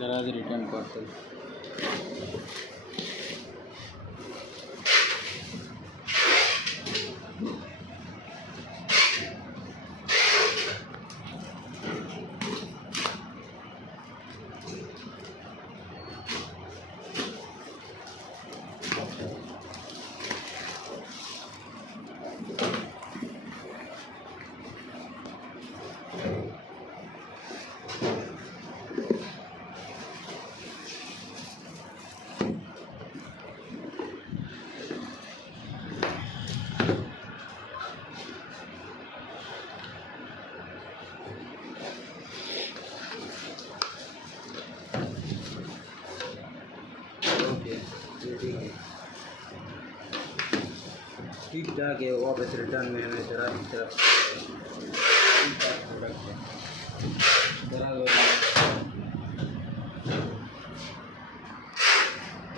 दराज return parcel. ठीक ठाक है। वापस रिटर्न में हमें जरा प्रोडक्ट है।